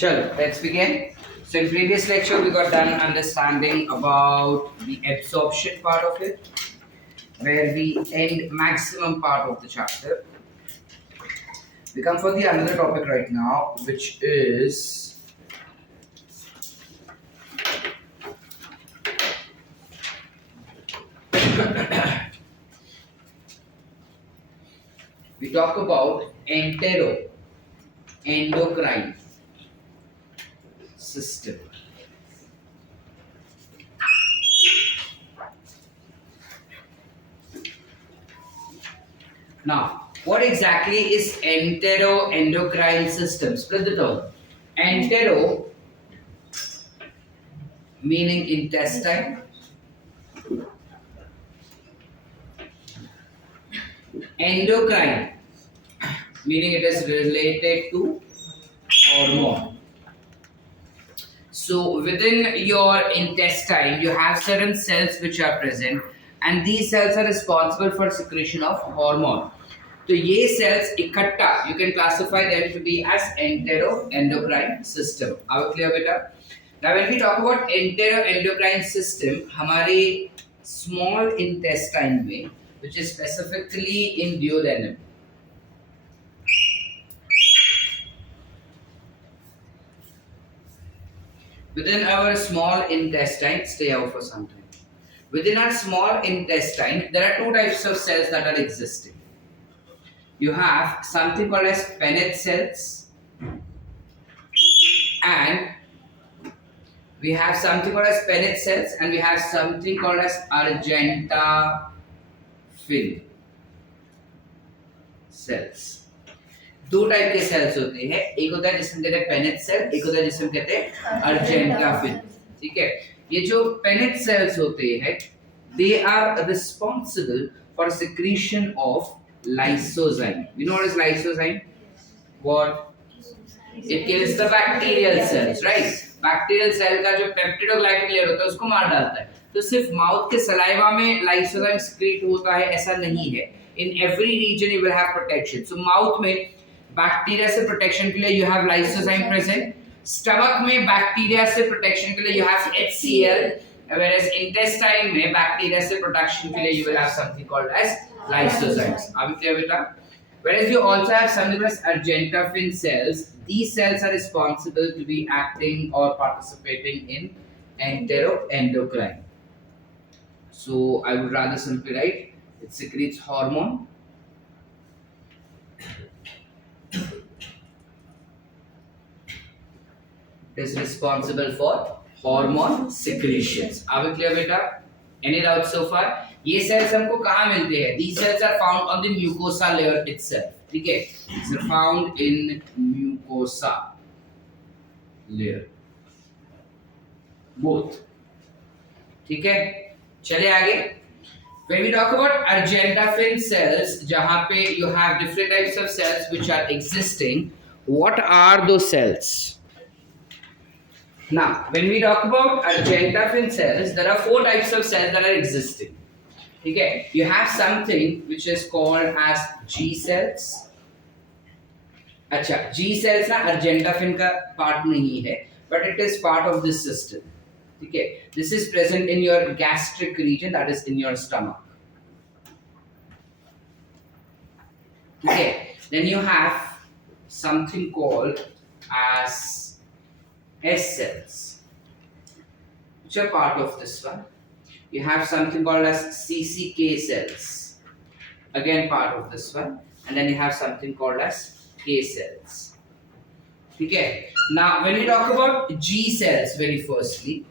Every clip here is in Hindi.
Chalo, let's begin. So in previous lecture we got done understanding about the absorption part of it, where we end maximum part of the chapter. We come for the another topic right now, which is we talk about endocrine system. Now, what exactly is enteroendocrine system? Split the term. Entero meaning intestine, endocrine meaning it is related to hormone. So within your intestine, you have certain cells which are present, and these cells are responsible for secretion of hormone. तो ये cells इकट्ठा you can classify them to be as enteroendocrine system. Are we clear बेटा? Now when we talk about enteroendocrine system, हमारे small intestine में, which is specifically in duodenum. Within our small intestine, stay out for some time. Within our small intestine, there are two types of cells that are existing. You have something called as Paneth cells, and we have something called as Paneth cells, and we have something called as Argentaphin cells. दो टाइप के सेल्स होते हैं, एक होता है जिसमें कहते हैं पेनेट सेल, एक होता है जिसमें कहते हैं अर्जेंटाफिन. ठीक है, ये जो पेनेट सेल्स होते हैं, they are responsible for secretion of lysozyme. You know what is lysozyme? What? It kills the bacterial cells, right? Bacterial cell का जो पेप्टिडोग्लाइकन लेयर होता है उसको मार डालता है. तो सिर्फ माउथ के सलाइवा में lysozyme secrete होता है ऐसा नहीं है. In every region you will have protection. So mouth में बैक्टीरिया से प्रोटेक्शन के लिए you have lysozyme present. Stomach में बैक्टीरिया से प्रोटेक्शन के लिए you have HCl, whereas intestine में बैक्टीरिया से प्रोटेक्शन के लिए you will have something called as lysozymes. Are we clear बेटा? Whereas you also have something called as Argentaphin cells. These cells are responsible to be acting or participating in enteroendocrine. So I would rather simply write it secretes hormone. Is responsible for hormone secretions. Are we clear बेटा? Any doubts so far? ये cells हमको कहाँ मिलते हैं? These cells are found on the mucosa layer itself. ठीक है? These are found in mucosa layer. Both. ठीक है? चले आगे. When we talk about Argentaphin cells, जहाँ पे you have different types of cells which are existing, what are those cells? Now, when we talk about Argentaphin cells, there are four types of cells that are existing. Okay, you have something which is called as G cells. अच्छा, G cells ना Argentaphin का part नहीं है, but it is part of this system. Okay, this is present in your gastric region, that is in your stomach. Okay, then you have something called as S cells, which are part of this one. You have something called as CCK cells, again part of this one, and then you have something called as K cells. Okay. Now, when we talk about G cells, very firstly,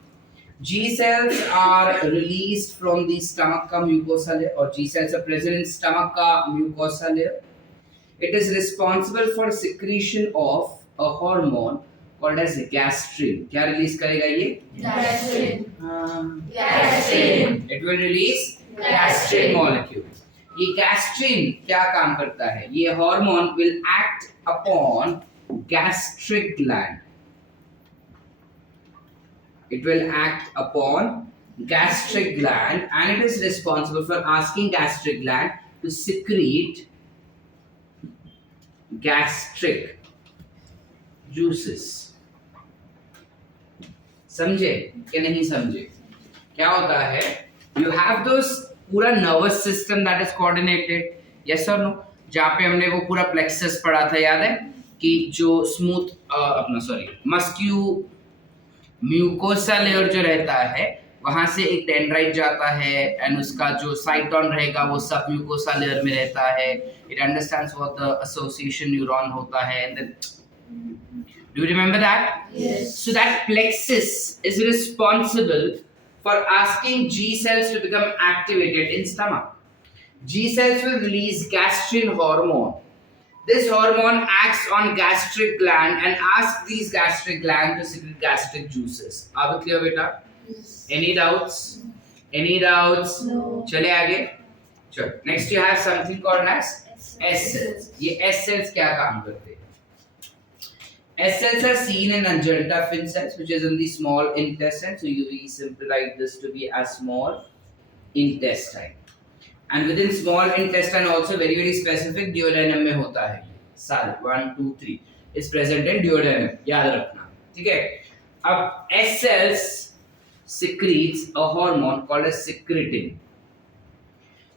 G cells are released from the stomach ka mucosa layer, or G cells are present in stomach ka mucosa layer. It is responsible for secretion of a hormone called as gastrin. क्या रिलीज करेगा ये? Gastrin. Gastrin. It will release gastrin molecule. ये gastrin क्या काम करता है? ये hormone will act upon gastric gland. It will act upon gastric gland, and it is responsible for asking gastric gland to secrete gastric juices. समझे कि नहीं समझे? क्या होता है, यू हैव दोस पूरा nervous system that is coordinated, yes और नो, जहाँ पे हमने वो पूरा प्लेक्सस पढ़ा था, याद है कि जो स्मूथ अपना सॉरी म्यूकोसा लेयर जो रहता है वहां से एक डेंड्राइट जाता है एंड उसका जो साइटोन रहेगा वो सब म्यूकोसा लेयर में रहता है, it understands what the association neuron होता है and then do you remember that? Yes. So that plexus is responsible for asking G cells to become activated in stomach. G cells will release gastrin hormone. This hormone acts on gastric gland and asks these gastric gland to secrete gastric juices. Are we clear, beta? Yes. Any doubts? Any doubts? No. चले आगे. चलो. Next you have something called as S cells. ये S cells क्या काम करते हैं? S cells are seen in Ajanta fin cells, which is in the small intestine. So we simply write this to be as small intestine. And within small intestine also very specific duodenum में होता है. सारे 1, 2, 3 is present in duodenum. याद रखना. ठीक है? अब S cells secretes a hormone called as secretin.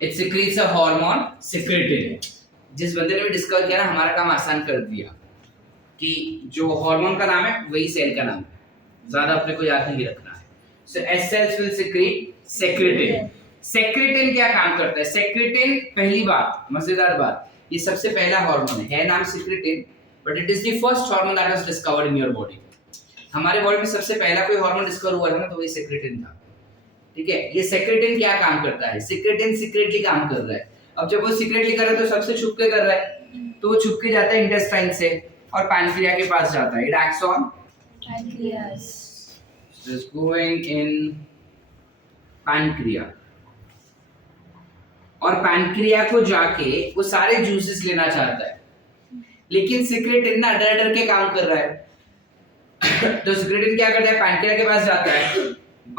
It secretes a hormone secretin. जिस बंदे ने भी डिस्कवर किया ना, हमारा काम आसान कर दिया कि जो हार्मोन का नाम है वही सेल का नाम है, ज्यादा अपने को याद नहीं रखना है. So S cells will secrete secretin. Secretin क्या काम करता है? सेक्रेटिन, पहली बात, मजेदार बात, ये सबसे पहला हार्मोन है नाम secretin, but it is the first hormone that was discovered in your body. हमारे बॉडी में सबसे पहला कोई हार्मोन डिस्कवर हुआ था ना, तो वही सेक्रेटिन था. ठीक है? ये सेक्रेटिन क्या काम करता है? सेक्रेटिन सीक्रेटली काम कर रहा है. अब जब वो सीक्रेटली कर रहा है तो सबसे छुप के कर रहा है, तो वो छुप के जाता है इंटेस्टाइन से और पैनक्रिया के पास जाता है. It acts on Pancreas. is going in pancreas, और पैनक्रिया को जाके वो सारे जूसेस लेना चाहता है, लेकिन सिक्रेटिन ना डर डर के काम कर रहा है. तो सिक्रेटिन क्या करता है? पैनक्रिया के पास जाता है,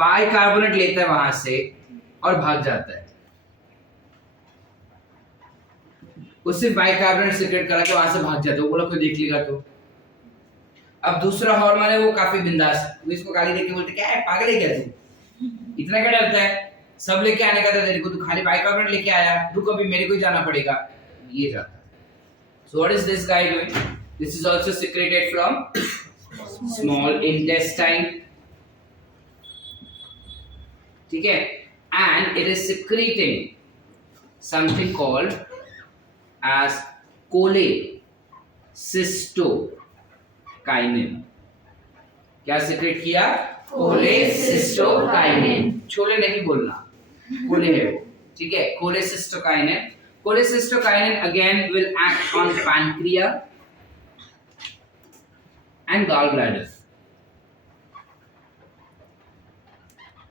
बाइकार्बोनेट लेता है वहां से और भाग जाता है. उससे बाइकार्बोनेट सिक्रेट करा के वहां से भाग जाता है, वो बोला कोई देख लेगा तो. अब दूसरा हार्मोन है वो काफी बिंदास, वो इसको गाली देके बोलते क्या है, पागल है क्या तू, इतना क्या डरता है, सब लेके आने का था तेरे को, तू खाली बाइकार्बोनेट लेके आया, रुक अभी मेरे को जाना पड़ेगा. ये जाता है. So what is this guy doing? This is also secreted from small intestine. ठीक है? And it is secreting something called as cholecystokinin. क्या सिक्रेट किया? cholecystokinin. छोले नहीं बोलना, कोले है वो. ठीक है? cholecystokinin. cholecystokinin again will act on pancreas and gallbladder.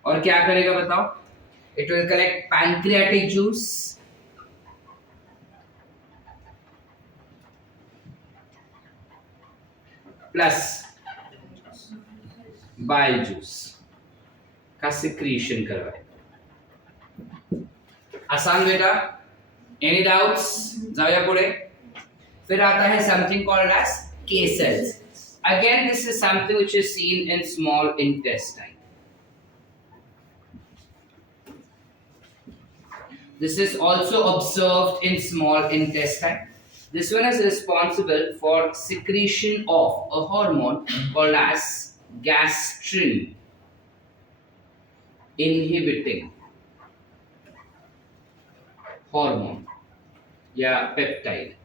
और क्या करेगा बताओ? It will collect pancreatic juice, plus bile juice का सिक्रीशन करवाए. आसान बेटा? Any doubts? जाओ पुढे. फिर आता है something called as K cells. Again this is something which is seen in small intestine. This is also observed in small intestine. This one is responsible for secretion of a hormone called as gastrin inhibiting hormone या peptide.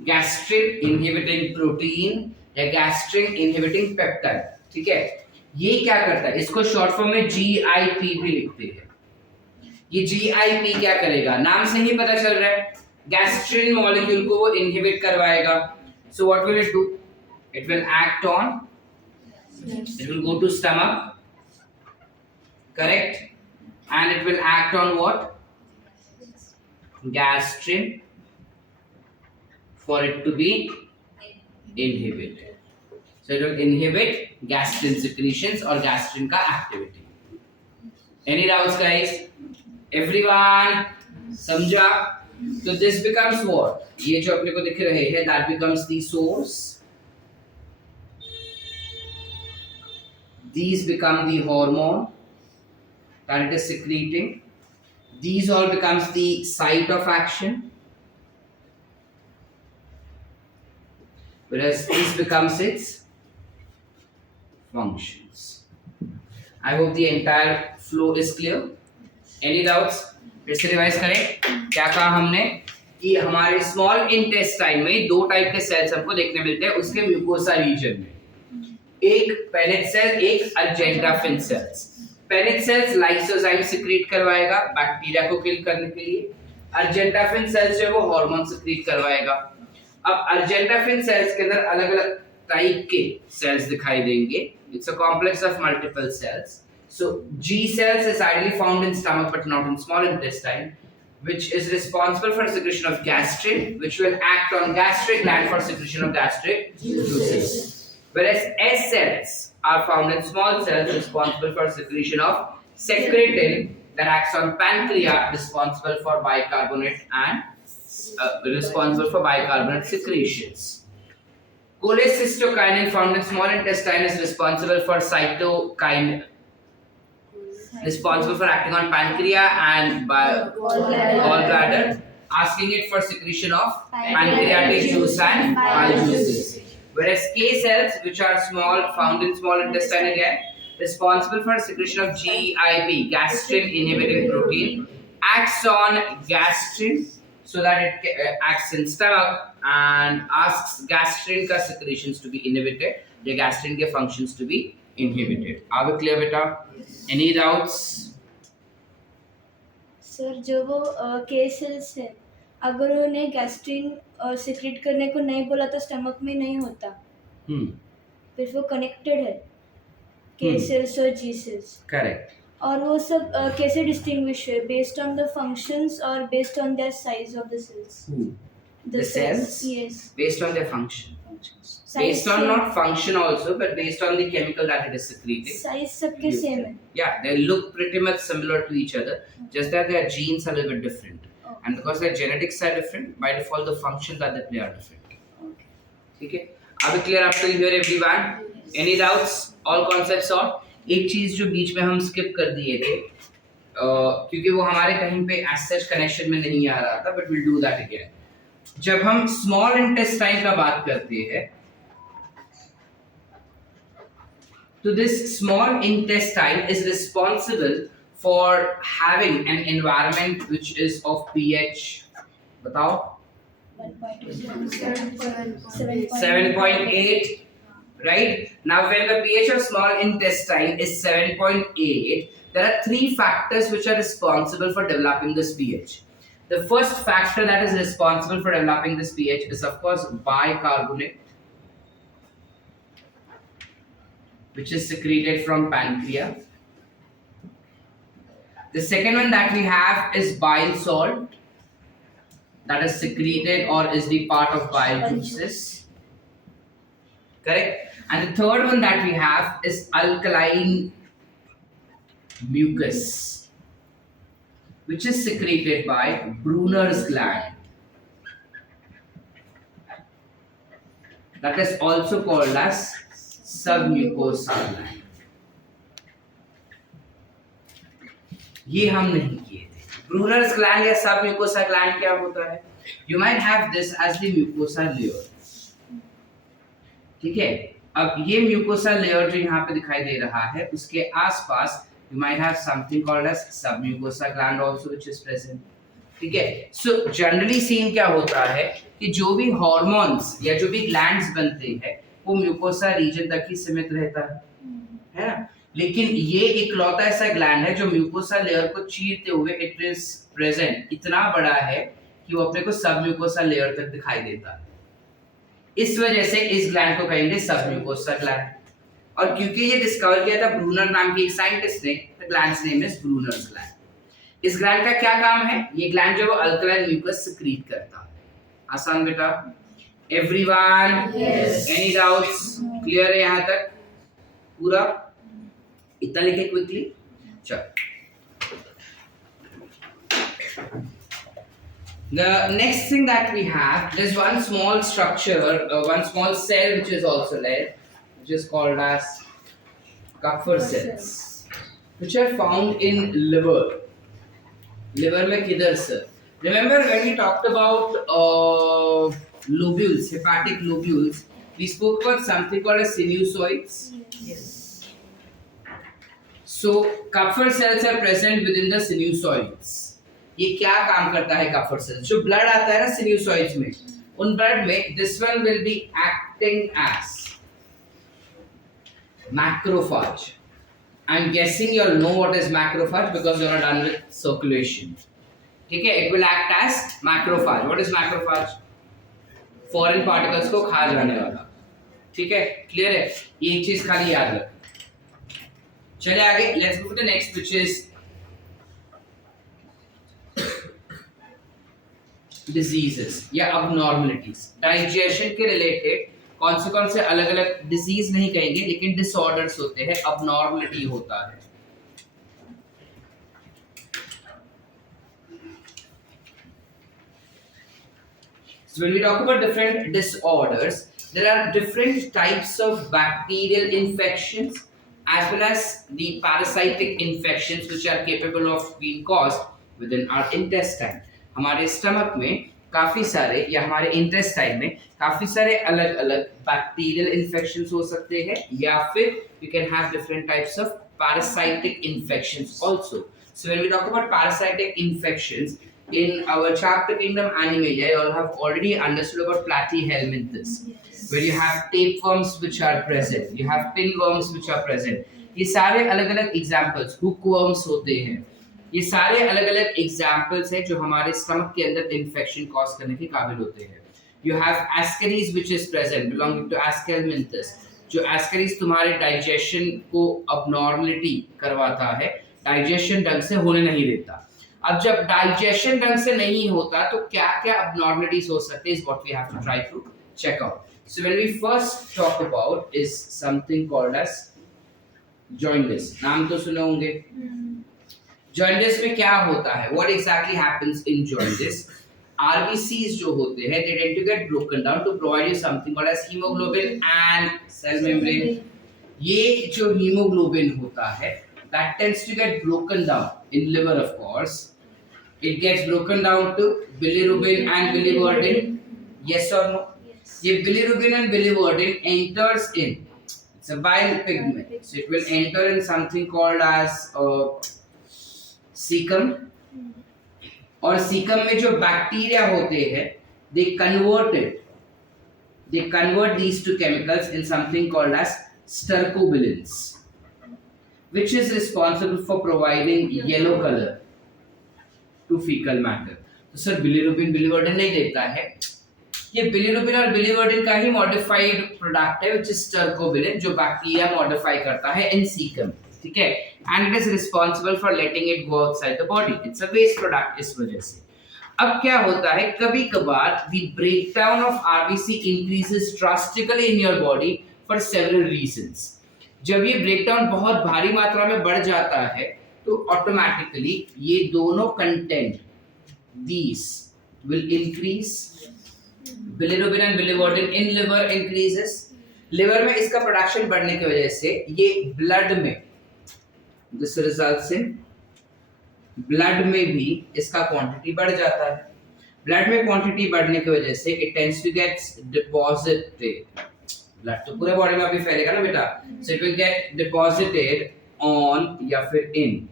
Gastrin inhibiting protein या gastrin inhibiting peptide. ठीक है? ये क्या करता है? इसको शॉर्ट फॉर्म में GIP भी लिखते हैं. ये GIP क्या करेगा? नाम से ही पता चल रहा है, गैस्ट्रिन मॉलिक्यूल को वो इनहिबिट करवाएगा. So what will it do? It will act on, it will go to stomach, correct, and it will act on what? Gastrin, for it to be inhibited. So it will inhibit gastrin secretions और गैस्ट्रिन का activity. Any doubts guys? Everyone समझा? तो this becomes what? ये जो अपने को दिख रहे हैं, that becomes the source these become the hormone that it is secreting. These all becomes the site of action, whereas this becomes its functions. I hope the entire flow is clear. Any doubts? फिर से रिवाइज करें. क्या कहा हमने कि हमारे स्मॉल इंटेस्टाइन में दो टाइप के सेल्स हमको देखने मिलते हैं उसके म्यूकोसा रीजन में. एक पेनिट सेल, एक argentaffin cells. Paneth cells lysozyme secrete करवाएगा बैक्टीरिया को किल करने के लिए. अर्जेंटाफिन सेल्स जो है वो हार्मोन सिक्रीट करवाएगा. अब अर्जेंटाफिन सेल्स के अंदर अलग अलग टाइप के सेल्स दिखाई देंगे. It's a complex of multiple cells. So G cells is ideally found in stomach but not in small intestine, which is responsible for secretion of gastrin, which will act on gastric gland for secretion of gastric juices. Whereas S cells are found in small cells responsible for secretion of secretin that acts on pancreas, responsible for bicarbonate secretions. Cholecystokinin found in small intestine is responsible for cytokine, responsible for acting on pancreas and gallbladder, asking it for secretion of pancreatic juice and bile juices. Whereas K cells, which are small, found in small intestine again, responsible for secretion of GIP, gastrin inhibiting protein, acts on gastrin so that it acts in stomach and asks gastrin का secretions to be inhibited, the gastrin के functions to be inhibited. Are we clear बेटा? Any doubts? सर जो वो के सेल्स है अगर उन्हें गैस्ट्रिन सिक्रेट करने को नहीं बोला तो स्टमक में नहीं होता. फिर वो कनेक्टेड है के सेल्स और जी सेल्स. करेक्ट. और वो सब कैसे डिस्टिंग्विश है बेस्ड ऑन द फंक्शंस और based on the size of the cells. The cells? Yes. Based on their functions. Size Based on same. not function also, but based on the chemical that it is secreting. Size सबके सेम है. Yeah, they look pretty much similar to each other, just that their genes are a little bit different. Okay. And because their genetics are different, by default the functions that they play are different. Okay. ठीक है? Are we clear up till here everyone? Any doubts? All concepts solved? एक चीज जो बीच में हम skip कर दिए थे, क्योंकि वो हमारे कहीं पे as such connection में नहीं आ रहा था, but we'll do that again. जब हम small intestine का बात करते हैं, तो this small intestine is responsible for having an environment which is of pH, बताओ, 7.8, right? Now when the pH of small intestine is 7.8, there are three factors which are responsible for developing this pH. The first factor that is responsible for developing this pH is of course bicarbonate, which is secreted from pancreas. The second one that we have is bile salt, that is secreted or is the part of bile juices. Correct? And the third one that we have is alkaline mucus, which is secreted by Brunner's gland. That is also called as submucosal gland. ये हम नहीं किए थे. Brunner's gland या submucosal gland क्या होता है? You might have this as the mucosa layer. ठीक है? अब ये mucosa layer जो यहाँ पे दिखाई दे रहा है, उसके आसपास you might have something called as submucosal gland also which is present. ठीक है? So generally scene क्या होता है कि जो भी hormones या जो भी glands बनते हैं वो म्यूकोसा रीजन तक ही सीमित रहता है ना. लेकिन ये इकलौता ऐसा ग्लैंड है जो म्यूकोसा लेयर को चीरते हुए इट इज प्रेजेंट, इतना बड़ा है कि वो अपने को सब म्यूकोसा लेयर तक दिखाई देता है. इस वजह से इस ग्लैंड को कहेंगे सब म्यूकोसा ग्लैंड. और क्योंकि ये डिस्कवर किया था ब्रूनर नाम के एक साइंटिस्ट ने, the glands name is Brunner's gland. इस ग्लैंड का क्या काम है? ये ग्लैंड जो वो अल्कलाइन म्यूकस सिक्रीट करता है. आसान बेटा? Everyone? Yes. Any doubts? Clear है यहाँ तक? पूरा? इतना लिखे quickly? चल. The next thing that we have is one small structure, one small cell which is also there, which is called as Kupffer cells which are found in liver. Liver में किधर sir? Remember when we talked about lobules, hepatic lobules, we spoke about something called as sinusoids. Yes. So Kupffer cells are present within the sinusoids. ये क्या काम करता है Kupffer cells? जो blood आता है ना sinusoids में, उन blood में this one will be acting as macrophage. I'm guessing you all know what is macrophage because you are done with circulation. ठीक है, it will act as macrophage. What is macrophage? Foreign particles को खा जाने वाला. ठीक है, clear है? ये एक चीज खाली याद रख. चले आगे. Let's go to the next, which is diseases या abnormalities. Digestion के related कौन से अलग अलग डिजीज नहीं कहेंगे लेकिन डिसऑर्डर्स होते हैं, abnormality होता है. So when we talk about different disorders, there are different types of bacterial infections as well as the parasitic infections which are capable of being caused within our intestine. हमारे स्टमक में काफी सारे या हमारे इंटेस्टाइन में काफी सारे अलग अलग बैक्टीरियल इन्फेक्शंस हो सकते हैं या फिर you can have different types of parasitic infections also. So when we talk about parasitic infections in our chapter Kingdom Animalia, you all have already understood about platyhelminthes, where you have tapeworms which are present, you have pinworms which are present. ये सारे अलग अलग एग्जाम्पल्स, hookworms होते हैं. ये सारे अलग अलग एग्जाम्पल्स हैं जो हमारे स्टमक के अंदर इन्फेक्शन कॉज करने के काबिल होते हैं. You have ascaris which is present belonging to aschelminthes. जो एस्केरीज तुम्हारे डाइजेशन को अबनॉर्मलिटी करवाता है, डाइजेशन ढंग से होने नहीं देता. अब जब डाइजेशन ढंग से नहीं होता तो क्या क्या अबनॉर्मलिटीज हो सकते हैं, is what we have to try to check out. So when we first talk about is something called as jaundice. नाम तो सुने होंगे. जॉइंडिस में क्या होता है, what exactly happens in jaundice? RBCs जो होते हैं they tend to get broken down to provide you something called as haemoglobin and cell membrane. ये जो हीमोग्लोबिन होता है that tends to get broken down in liver, of course. It gets broken down to bilirubin and biliverdin. Yes or no? Yes. ये bilirubin and biliverdin enters in, it's a bile pigment, so it will enter in something called as caecum. और सीकम में जो बैक्टीरिया होते हैं they convert these two chemicals in something called as stercobilins, which is responsible for providing yellow color to fecal matter. तो सर bilirubin biliverdin नहीं देता है. ये bilirubin और biliverdin का ही modified product है which is stercobilin, जो बैक्टीरिया मॉडिफाई करता है in cecum. ठीक है, and it is responsible for letting it go outside the body. It's a waste product इस वजह से. अब क्या होता है, कभी कभार the breakdown of RBC increases drastically in your body for several reasons. जब ये ब्रेकडाउन बहुत भारी मात्रा में बढ़ जाता है तो ऑटोमेटिकली ये दोनों content these will increase. bilirubin and biliverdin in liver increases. Liver में इसका प्रोडक्शन बढ़ने की वजह से ये ब्लड में, दिस रिजल्ट्स इन ब्लड में भी इसका क्वांटिटी बढ़ जाता है. ब्लड में क्वांटिटी बढ़ने की वजह से it tends to get deposited. Blood तो पूरे बॉडी में अभी फैलेगा ना बेटा, so it will get deposited on या फिर इन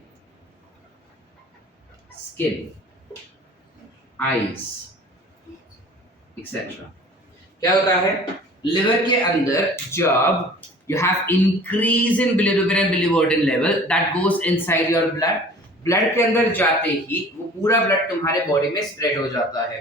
स्किन, आईज एक्सेट्रा. क्या होता है, लिवर के अंदर जब you have increase in bilirubin and biliverdin level that goes inside your blood. Blood के अंदर जाते ही वो पूरा ब्लड तुम्हारे बॉडी में स्प्रेड हो जाता है,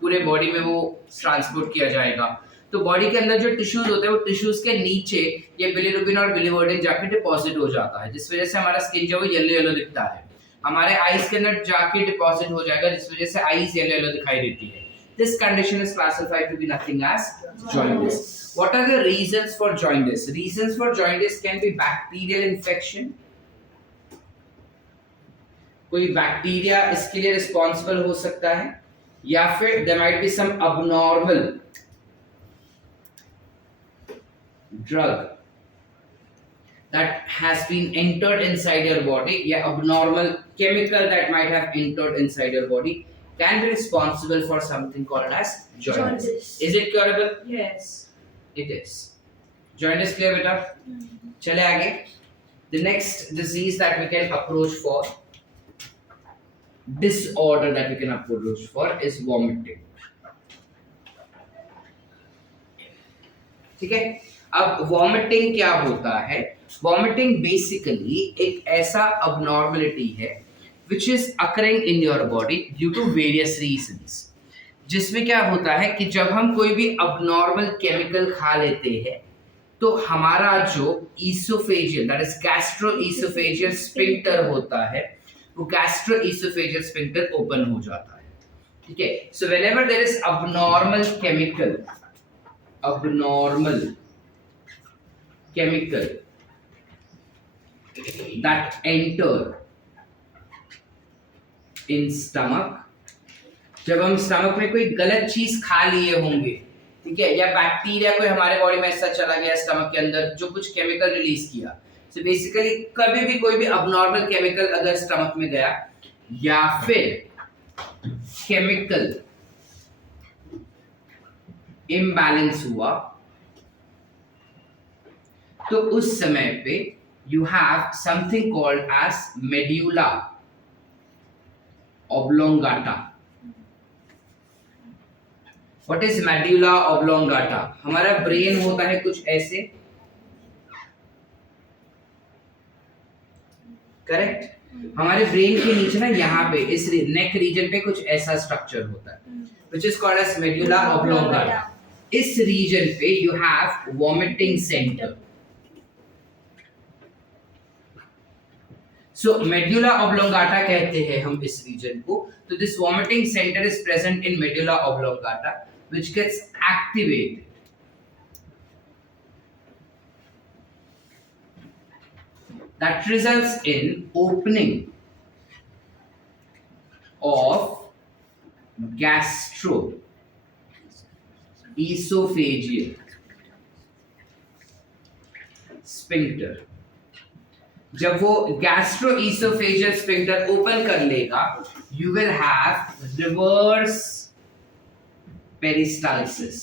पूरे बॉडी में वो ट्रांसपोर्ट किया जाएगा. तो बॉडी के अंदर जो टिश्यूज होते हैं वो टिश्यूज के नीचे ये बिलिरुबिन और बिलिवर्डिन जाके डिपॉजिट हो जाता है, जिस वजह से हमारा स्किन जो है येलो येलो दिखता है. हमारे आईज के अंदर जाके डिपॉजिट हो जाएगा जिस वजह से आईज येलो येलो दिखाई देती है. This condition is classified to be nothing as jaundice. What are the reasons for jaundice? Reasons for jaundice can be bacterial infection. कोई बैक्टीरिया इसके लिए रिस्पॉन्सिबल हो सकता है, या फिर there might be some abnormal drug that has been entered inside your body, या abnormal chemical that might have entered inside your body can be responsible for something called as jaundice. Jaundice. Is it curable? Yes. It is. Jaundice clear beta? चले आगे. The next disease that we can approach for, disorder that we can approach for, is vomiting. ठीक है. अब वॉमिटिंग क्या होता है? वॉमिटिंग बेसिकली एक ऐसा abnormality है which is occurring in your body due to various reasons. जिसमें क्या होता है कि जब हम कोई भी abnormal chemical खा लेते हैं तो हमारा जो esophageal, that is gastroesophageal sphincter होता है, वो gastroesophageal sphincter open हो जाता है. ठीक है. So whenever there is abnormal chemical that enter in stomach, जब हम स्टमक में कोई गलत चीज खा लिए होंगे, ठीक है, या बैक्टीरिया कोई हमारे बॉडी में ऐसा चला गया स्टमक के अंदर जो कुछ केमिकल रिलीज किया, सो बेसिकली कभी भी कोई भी अबनॉर्मल केमिकल अगर स्टमक में गया या फिर केमिकल इम्बैलेंस हुआ, तो उस समय पे you have something called as medulla oblongata. What is medulla oblongata? हमारा ब्रेन होता है कुछ ऐसे, करेक्ट. हमारे ब्रेन के नीचे ना यहाँ पे इस नेक रीजन पे कुछ ऐसा स्ट्रक्चर होता है which is called as medulla oblongata. इस रीजन पे you have vomiting center. So medulla oblongata कहते हैं हम इस रीजन को. तो this vomiting center is present in medulla oblongata which gets activated. That results in opening of gastroesophageal sphincter. जब वो gastroesophageal sphincter open कर लेगा, you will have reverse peristalsis.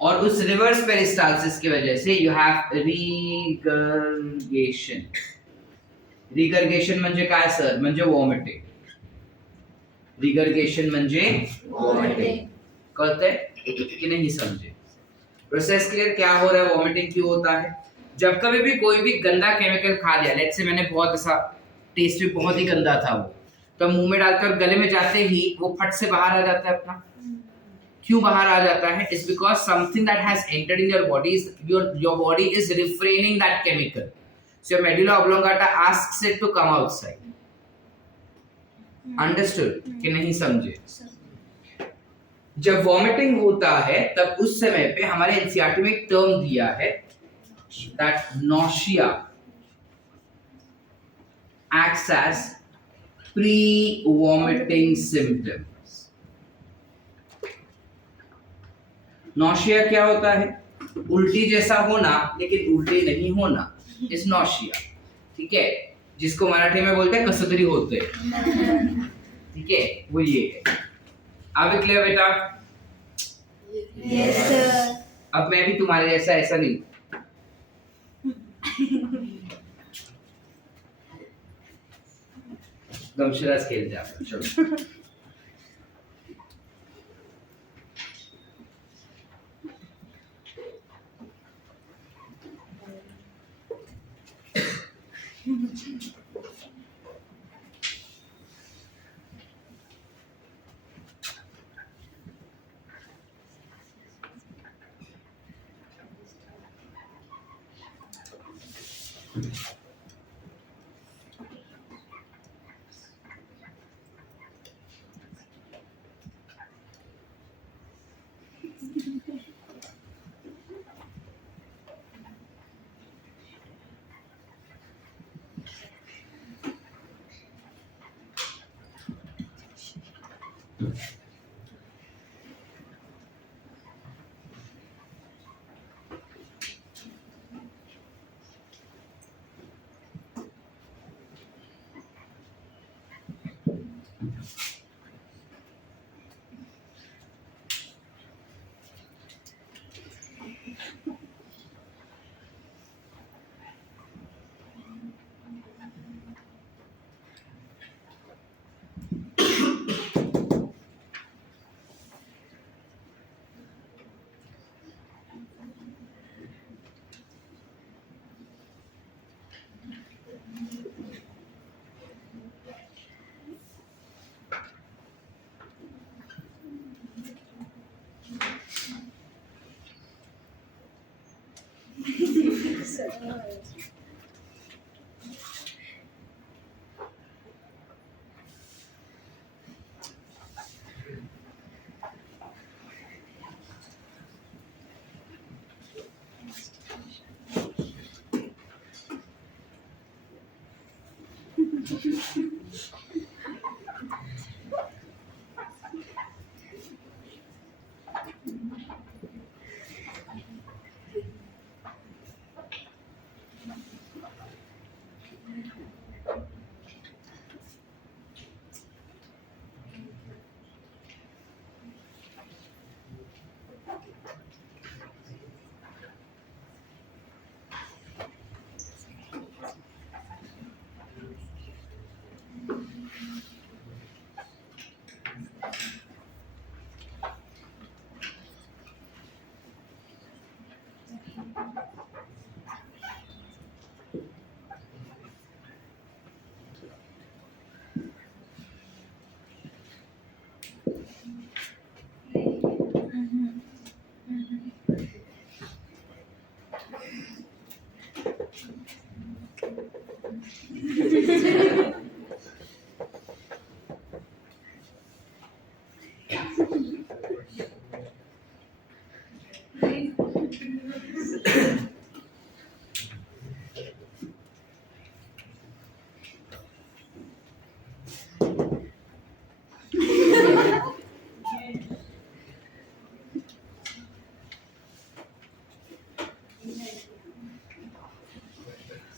और उस रिवर्स पेरिस्टाल्सिस की वजह से यू हैव रिगर्गेशन. रिगर्गेशन म्हणजे काय सर? म्हणजे वॉमिटिंग. रिगर्गेशन म्हणजे वॉमिटिंग. कळतंय कि नहीं समझे? Process clear? क्या हो रहा है? वॉमिटिंग क्यों होता है? जब कभी भी कोई भी गंदा केमिकल खा लिया, लेट्स से मैंने बहुत ऐसा टेस्ट भी बहुत ही गंदा था वो, तो मुंह में डालकर गले में जाते ही वो फट से बाहर आ जाता है अपना. क्यों बाहर आ जाता है? It's because something that has entered in your body, your body is refraining that chemical. So your medulla oblongata asks it to come outside. Understood कि नहीं समझे? जब वॉमिटिंग होता है तब उस समय पे हमारे एनसीईआरटी में एक टर्म दिया है that nausea acts as pre-vomiting symptom. Nausea क्या होता है? उल्टी जैसा होना लेकिन उल्टी नहीं होना, इस नौशिया. ठीक है, जिसको मराठी में बोलते हैं कसुतरी होते. ठीक है, वो ये है. अब क्लियर बेटा? Yes sir. अब मैं भी तुम्हारे जैसा ऐसा नहीं. गमशराज खेल जाता. चलो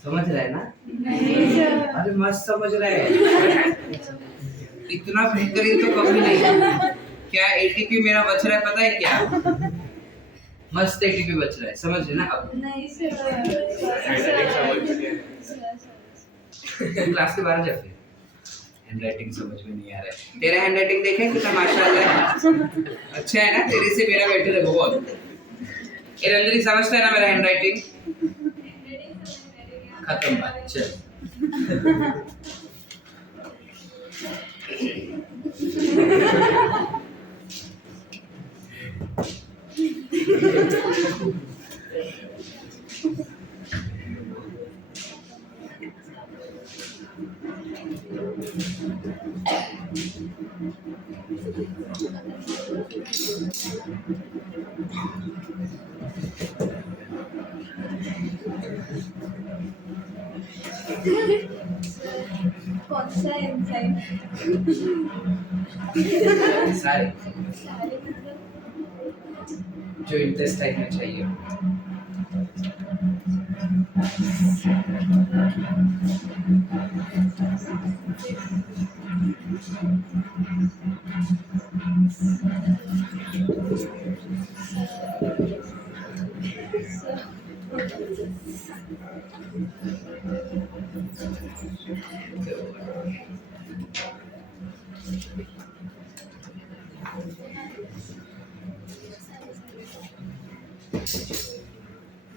समझ रहा है ना? नहीं सर। अरे मस्त समझ रहा है। इतना बेहतरीन तो कभी नहीं। क्या एटीपी मेरा बच रहा है पता है क्या? मस्त एटीपी बच रहा है, समझ रहे ना अब? नहीं सर। क्लास के बाहर जा फिर। हैंडराइटिंग समझ में नहीं आ रहा है। तेरा हैंडराइटिंग देखे कितना माशाल्लाह है। अच्छा है ना, तेरे से मेरा बेटर है बहुत। ये रंजनी समझता है ना मेरा हैंडराइटिंग? खत्म बात, चल। कौन सा एंजाइम? सारे सारे मतलब जो इंटेस्टाइन में चाहिए।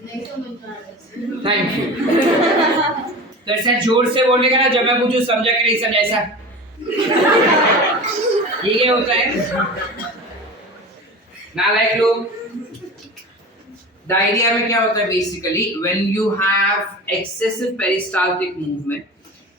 नहीं समझ में आ रहा। Thank you. तो ऐसा जोर से बोलेगा ना, जब मैं पूछूं समझा कि नहीं समझा, ऐसा ये क्या होता है? नालायक लोग। डायरिया में क्या होता है basically, when you have excessive peristaltic movement,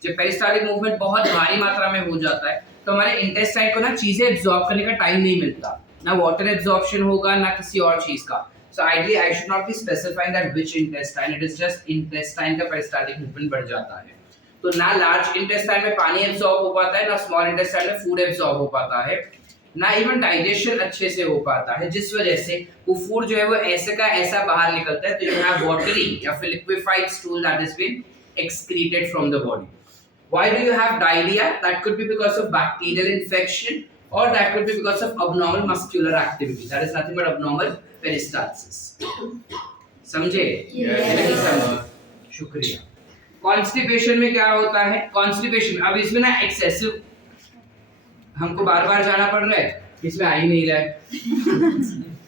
जब पेरिस्टाल्टिक मूवमेंट बहुत भारी मात्रा में हो जाता है तो हमारे इंटेस्टाइन को ना चीजें एब्जॉर्ब करने का टाइम नहीं मिलता, ना वाटर एब्जॉर्प्शन होगा ना किसी और चीज का। So ideally I should not be specifying that which intestine, it is just intestine का peristaltic movement बढ़ जाता है। तो ना लार्ज इंटेस्टाइन में पानी एब्जॉर्ब हो पाता है, ना स्मॉल इंटेस्टाइन में फूड एब्जॉर्ब हो पाता है, ना इवन डाइजेशन अच्छे से हो पाता है, जिस वजह से वो फूड जो है वो ऐसे का ऐसा बाहर निकलता है। तो यू हैव वाटरी या फिर liquefied stool that is been excreted from the body. Why do you have diarrhea? That could be because of bacterial infection or that could be because of abnormal muscular activity. That is nothing but abnormal peristalsis. समझे? नहीं समझे? शुक्रिया। कॉन्स्टिपेशन में क्या होता है? कॉन्स्टिपेशन अब इसमें ना एक्सेसिव, हमको बार-बार जाना पड़ रहा है, इसमें आ ही नहीं रहा है।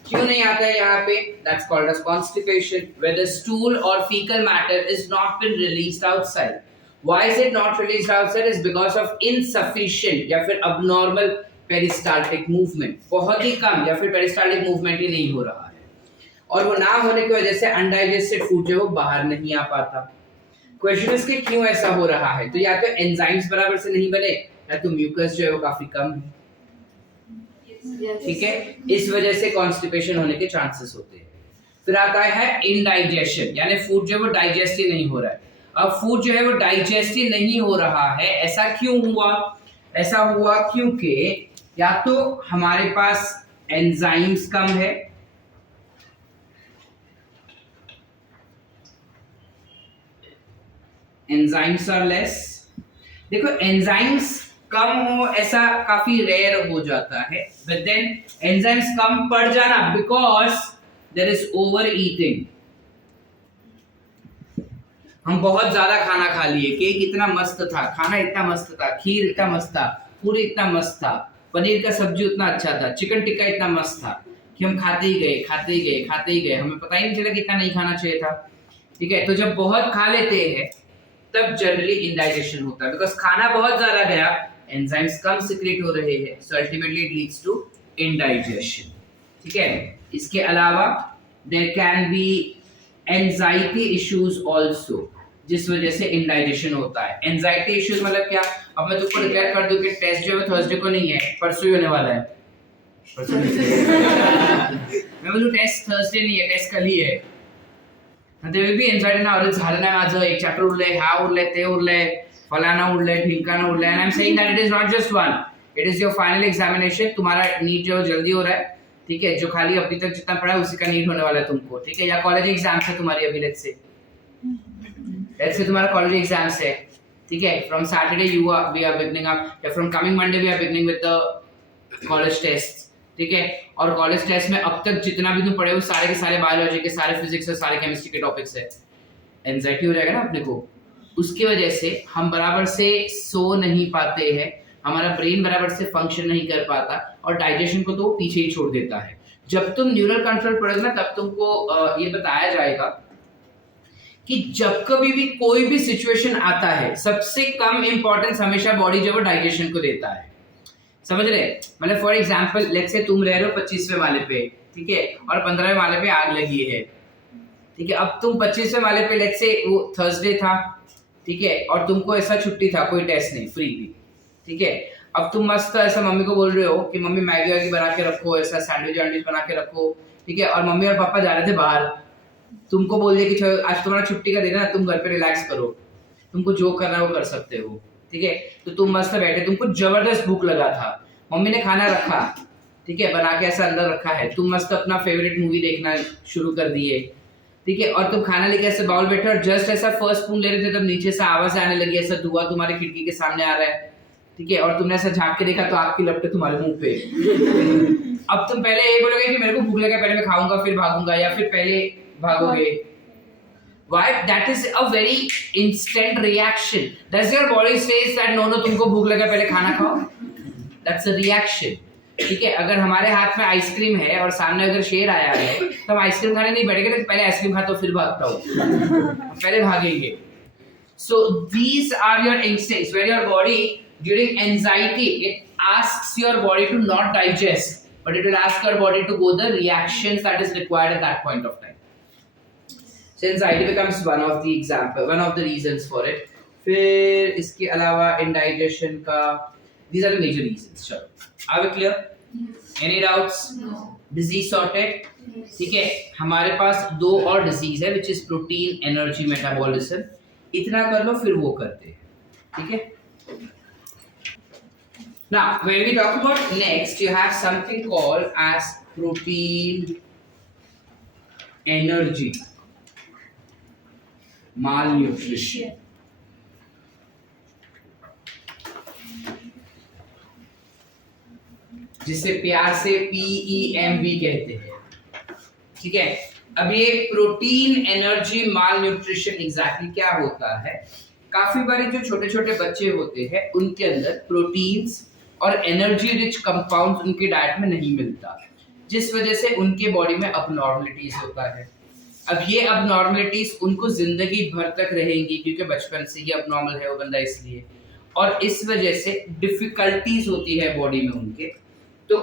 क्यों नहीं आता है यहाँ पे? That's called as constipation, where the stool or fecal matter is not been released outside. Why is it not released outside? Is because of insufficient या फिर abnormal peristaltic movement. बहुत ही कम या फिर peristaltic movement ही नहीं हो रहा है। और वो ना होने की वजह से अनडाइजेस्टेड फूड जो है वो बाहर नहीं आ पाता। क्वेश्चन है कि क्यों ऐसा हो रहा है, तो या तो एंजाइम्स बराबर से नहीं बने या तो म्यूकस जो है वो काफी कम है, ठीक है, इस वजह से कॉन्स्टिपेशन होने के चांसेस होते हैं। फिर आता है इनडाइजेशन, यानी फूड जो है वो डाइजेस्ट ही नहीं हो रहा है। अब फूड जो है वो डाइजेस्ट ही नहीं हो रहा है, ऐसा क्यों हुआ? ऐसा हुआ क्योंकि या तो हमारे पास एंजाइम्स कम है, एंजाइम्स आर लेस। देखो एंजाइम्स कम हो ऐसा काफी रेयर हो जाता है, बट देन एंजाइम्स कम पड़ जाना because there is over eating. हम बहुत ज्यादा खाना खा लिए, केक इतना मस्त था, खाना इतना मस्त था, खीर इतना मस्त था, पूरी इतना मस्त था, पनीर का सब्जी उतना अच्छा था, चिकन टिक्का इतना मस्त था कि हम खाते ही गए खाते ही गए खाते ही गए, हमें पता ही नहीं चला कि इतना नहीं खाना चाहिए था, ठीक है। तो जब बहुत खा लेते हैं तब जनरली इंडाइजेशन होता है, बिकॉज खाना बहुत ज्यादा गया, एंजाइम्स कम सिक्रेट हो रहे हैं, so ultimately it leads to indigestion, ठीक है। इसके अलावा there can be anxiety issues also, जिस वजह से इंडाइजेशन होता है। एंजाइटी इश्यूज मतलब क्या? अब मैं तुमको डिक्लेयर कर दूं कि टेस्ट जो है थर्सडे को नहीं है, परसों ही होने वाला है, परसों मैं बोलूं टेस्ट थर्सडे नहीं है, टेस्ट कल ही है, देयर विल बी एंजाइटी ना, अरे झालं नाही माझं, एक चॅप्टर उरलंय, हा उरलंय, ते उरलंय, फलाना उरलंय, ढिंकाना उरलंय, and I am saying that it is not just one, it is your final examination. तुम्हारा नीट जो जल्दी हो रहा है, ठीक है, जो खाली अभी तक जितना पढ़ा है उसी का नीट होने वाला है तुमको, ठीक है, या कॉलेज एग्जाम्स है तुम्हारी अभी, लेट्स से तुम्हारा कॉलेज एग्जाम्स है, ठीक है, from Saturday we are beginning up, या from coming Monday we are beginning with the college test, ठीक है। और कॉलेज टेस्ट में अब तक जितना भी तुम पढ़े हो सारे के सारे बायोलॉजी के, सारे फिजिक्स और सारे केमिस्ट्री के टॉपिक्स है, एंजाइटी हो जाएगा ना अपने को, उसकी वजह से हम बराबर से सो नहीं पाते हैं, हमारा ब्रेन बराबर से फंक्शन नहीं कर पाता, और डाइजेशन को तो पीछे ही छोड़ देता है। जब तुम न्यूरल कंट्रोल पढ़ोगे ना तब तुमको ये बताया जाएगा कि जब कभी भी कोई भी सिचुएशन आता है, सबसे कम इंपॉर्टेंस हमेशा बॉडी जो है डाइजेशन को देता है, समझ रहे? मतलब फॉर एग्जांपल लेट्स से तुम रह रहे हो 25वें माले पे, ठीक है, और 15वें माले पे आग लगी है, ठीक है। अब तुम 25वें माले पे लेट्स से वो थर्सडे था, ठीक है, और तुमको ऐसा छुट्टी था, कोई टेस्ट नहीं, फ्री थी, ठीक है। अब तुम मस्त ऐसा मम्मी को बोल रहे हो कि मम्मी मैगी वैगी बना के रखो, ऐसा सैंडविच वैंडविच बना के रखो, ठीक है, और मम्मी और पापा जा रहे थे बाहर, तुमको बोल दिया कि चलो आज तुम्हारा छुट्टी का दिन है, तुम घर पे रिलैक्स करो, तुमको जो करना है वो कर सकते हो, ठीक है। तो तुम मस्त बैठे, तुमको जबरदस्त भूख लगा था, मम्मी ने खाना रखा, ठीक है, बना के ऐसा अंदर रखा है, तुम मस्त अपना फेवरेट मूवी देखना शुरू कर दिए, ठीक है, और तुम खाना लेके ऐसे बाउल बैठे और जस्ट ऐसा फर्स्ट स्पून ले रहे थे तब नीचे से आवाज आने लगी, ऐसा धुआं तुम्हारी खिड़की के सामने आ रहा है, ठीक है, और तुमने ऐसा झांक के देखा तो आग की लपटें तुम्हारे मुंह पे। अब तुम पहले ये बोलोगे कि मेरे को भूख लगा, पहले मैं खाऊंगा फिर भागूंगा, या फिर पहले भागोगे? Why? That is a very instant reaction. Does your body says that no तुमको भूख लगा पहले खाना खाओ? That's a reaction. ठीक है, अगर हमारे हाथ में आइसक्रीम है और सामने अगर शेर आया है तो हम आइसक्रीम खाने नहीं बैठेंगे, तो पहले आइसक्रीम खाता हूँ फिर भागता हूँ, पहले भागेंगे। So these are your instincts where your body during anxiety it asks your body to not digest, but it will ask your body to go the reactions that is required at that point of time. So anxiety becomes one of the example, one of the reasons for it. फिर इसके अलावा indigestion का, these are the major reasons. चलो, are we clear? Any doubts? No. Disease sorted? ठीक है, हमारे पास दो और disease है, which is protein energy metabolism. इतना कर लो फिर वो करते हैं, ठीक है। Now, when we talk about next, you have something called as protein energy malnutrition. जिसे प्यार से PEMV कहते हैं, ठीक है। अब ये प्रोटीन एनर्जी माल न्यूट्रिशन एग्जैक्टली क्या होता है? काफी बारी जो छोटे छोटे बच्चे होते हैं उनके अंदर प्रोटीन्स और एनर्जी रिच कंपाउंड्स उनके डाइट में नहीं मिलता, जिस वजह से उनके बॉडी में अबनॉर्मलिटीज होता है। अब ये अबनॉर्मलिटीज उनको जिंदगी भर तक रहेंगी, क्योंकि बचपन से ये अबनॉर्मल है वो बंदा इसलिए, और इस वजह से डिफिकल्टीज होती है बॉडी में उनके। तो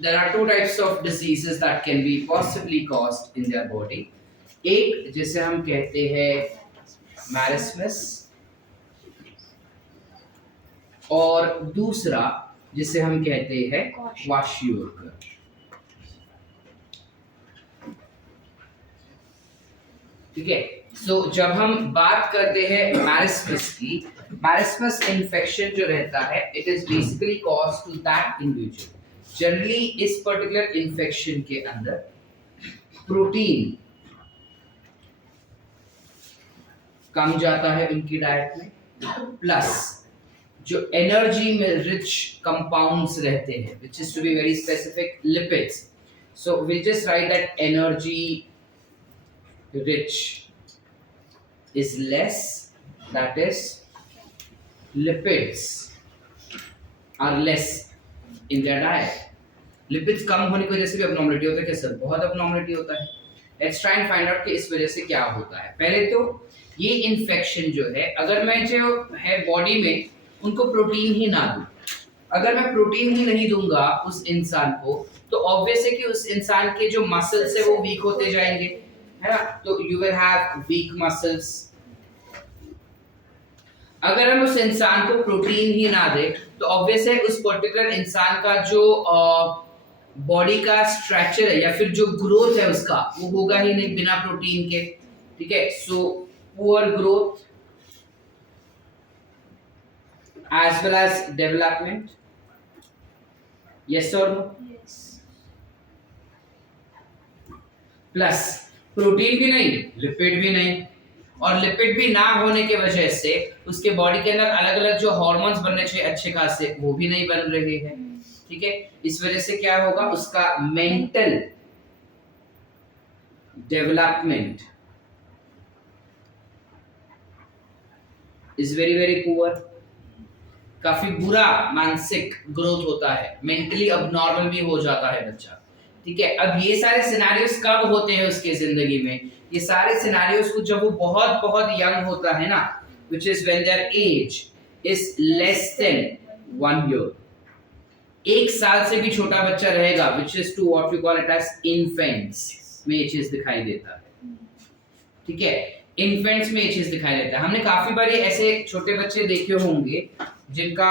there are two types of diseases that can be possibly caused in their body. एक जिसे हम कहते हैं मैरिस्मस, और दूसरा जिसे हम कहते हैं क्वाशियोर्कर। ठीक है, सो जब हम बात करते हैं मैरिस्मस की, मैरिस्मस इन्फेक्शन जो रहता है it is basically cause to that individual. Generally इस पर्टिकुलर इन्फेक्शन के अंदर प्रोटीन कम जाता है उनकी डाइट में, प्लस जो एनर्जी में रिच कंपाउंड्स रहते हैं which is to be very specific, lipids. So will just write that energy rich is less, that is lipids are less in their diet. lipids कम होने की वजह से भी abnormality होता है क्या सर? बहुत abnormality होता है। Let's try and find out कि इस वजह से क्या होता है। पहले तो ये इन्फेक्शन जो है, अगर मैं जो है बॉडी में उनको प्रोटीन ही ना दूं, अगर मैं प्रोटीन ही नहीं दूंगा उस इंसान को, तो ऑब्वियस है कि उस इंसान के जो मसल्स है वो वीक होते जाएंगे, है ना? तो you will have week muscles. अगर हम उस इंसान को प्रोटीन ही ना दे तो ऑब्वियस है उस पर्टिकुलर इंसान का जो बॉडी का स्ट्रक्चर है या फिर जो ग्रोथ है उसका, वो होगा ही नहीं बिना प्रोटीन के। ठीक है, so poor growth as well as development. Yes और नो? प्लस प्रोटीन भी नहीं, लिपिड भी नहीं, और लिपिड भी ना होने के वजह से उसके बॉडी के अंदर अलग अलग जो हार्मोन्स बनने चाहिए अच्छे खासे वो भी नहीं बन रहे हैं। ठीक है, इस वजह से क्या होगा, उसका mental development is very very poor. काफी बुरा मानसिक ग्रोथ होता है, मेंटली अबनॉर्मल भी हो जाता है बच्चा। ठीक है, अब ये सारे सिनेरियोस कब होते हैं उसके जिंदगी में? ये सारे सिनेरियोस को जब वो बहुत बहुत यंग होता है ना, which is when their age is less than 1 year। 1 साल से भी छोटा बच्चा रहेगा, which is to what we call it as infants, में ये चीज दिखाई देता है। ठीक है, इन्फेंट्स में ये चीज दिखाई देता है। हमने काफी बार ऐसे छोटे बच्चे देखे होंगे जिनका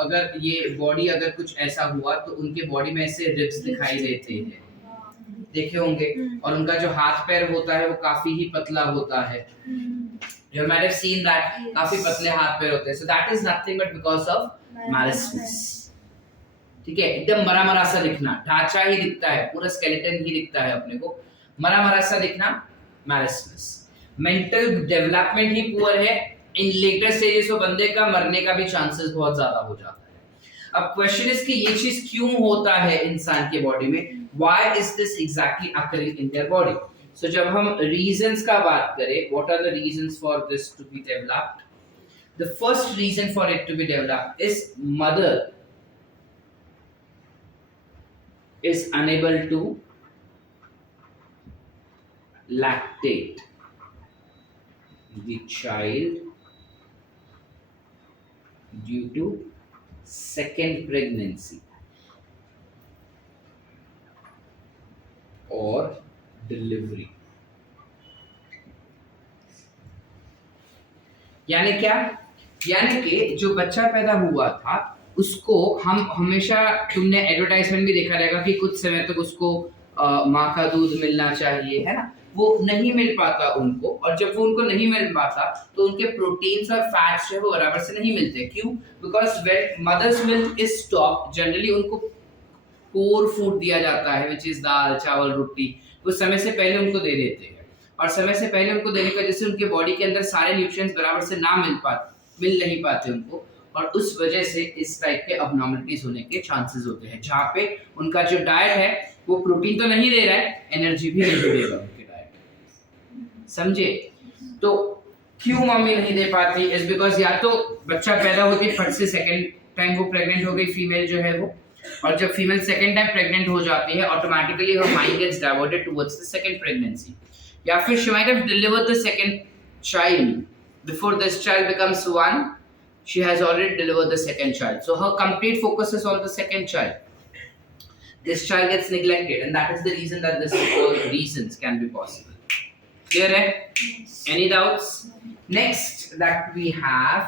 अगर ये बॉडी अगर कुछ ऐसा हुआ तो उनके बॉडी में ऐसे रिब्स दिखाई देते हैं, देखे होंगे, और उनका जो हाथ पैर होता है वो काफी ही पतला होता है। You might have seen that, काफी पतले हाथ पैर होते हैं। So that is nothing but because of मैरिस्मस। ठीक है, एकदम मरा मरा सा दिखना, ढांचा ही दिखता है, पूरा स्केलेटन ही दिखता है अपने को, मरा मरा सा दिखना, मैरिस्मस। मेंटल डेवलपमेंट ही पुअर है, इन लेटर स्टेजेस में बंदे का मरने का भी चांसेस बहुत ज्यादा हो जाता है। अब क्वेश्चन इज कि ये चीज क्यों होता है इंसान के बॉडी में, why is this exactly occurring in their body? So जब हम reasons का बात करें, what are the reasons for this to be developed? The first reason for it to be developed is mother is unable to lactate the child due to second pregnancy or delivery। यानी क्या? यानी कि जो बच्चा पैदा हुआ था उसको हम हमेशा, तुमने एडवर्टाइजमेंट भी देखा रहेगा कि कुछ समय तक उसको माँ का दूध मिलना चाहिए, है ना? वो नहीं मिल पाता उनको, और जब वो उनको नहीं मिल पाता तो उनके प्रोटीन्स और फैट्स जो है वो बराबर से नहीं मिलते। क्यों? Because when mother's milk is stopped, generally उनको कोर फूड दिया जाता है विच इज दाल चावल रोटी, वो समय से पहले उनको दे देते हैं, और समय से पहले उनको देने की वजह से उनके बॉडी के अंदर सारे न्यूट्रिएंट्स बराबर से मिल नहीं पाते उनको, और उस वजह से इस टाइप के अबनॉर्मलिटीज होने के चांसेस होते हैं, जहाँ पे उनका जो डाइट है वो प्रोटीन तो नहीं दे रहा है, एनर्जी भी नहीं देगा उनके डाइट। समझे? तो क्यों मम्मी नहीं दे पाती? इज बिकॉज या तो बच्चा पैदा होती फट से सेकेंड टाइम वो प्रेग्नेंट हो गई फीमेल जो है वो, और जब फीमेल सेकेंड टाइम प्रेग्नेंट हो जाती है automatically her mind gets diverted towards the second pregnancy, या फिर she might have delivered the second child before this child becomes one, she has already delivered the second child, so her complete focus is on the second child। this child gets neglected, and that is the reason that this all reasons can be possible. Clear hai? Any doubts? Next that we have